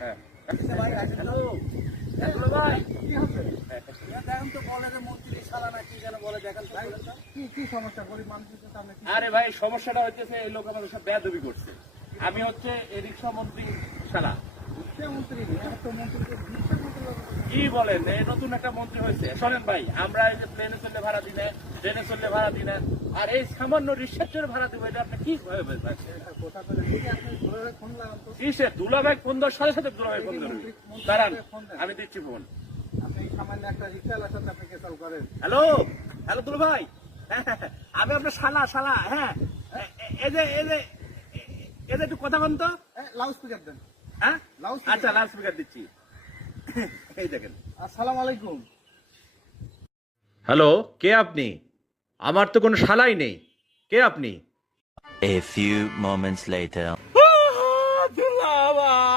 হ্যাঁ ভাই hello hello ভাই কি হচ্ছে? দেখেন তো বলে যে মন্ত্রী শালা না কি যেন বলে, দেখেন তো বলেন তো। কি সমস্যা গরিব মানুষের সাথে আপনি কি? আরে ভাই সমস্যাটা হচ্ছে এই লোক আমাদের সাথে বেয়াদবি করছে। আমি হচ্ছে এই রিক্সা মন্ত্রী শালা। মন্ত্রী এত মন্ত্রীকে ভিক্ষা মন্ত্রী বলে। কি বলেন, এই নতুন একটা মন্ত্রী হয়েছে। শোনেন ভাই, আমরা এই যে প্লেনে চললে ভাড়া দিই না, ট্রেনে চললে ভাড়া দিই না, আর এই সামান্য রিক্সার ভাড়া দিব, এটা আপনি কি ভাবে পাচ্ছেন? কথা বলে ঠিক আছে, আপনি ধরে ফোন লাগান তো। কিসে দুলাভাই ফোন দেওয়ার সাথে সাথে দুলাভাই ফোন ধরবে। দাঁড়ান আমি দিচ্ছি ফোন। আপনি সামান্য একটা রিক্সাওয়ালার সাথে আপনি কেসাল করেন। হ্যালো হ্যালো দুলাভাই, আমি আপনার শালা শালা। হ্যাঁ এই যে এই যে এই যে একটু কথা বল তো। লাউড স্পিকার দেন। হ্যাঁ Loudspeaker। আচ্ছা লাউড স্পিকার দিচ্ছি। এই দেখেন। আসসালামু আলাইকুম। হ্যালো, কে আপনি? আমার তো কোনো শালাই নেই। কে আপনি? A few moments later. দুলাভাই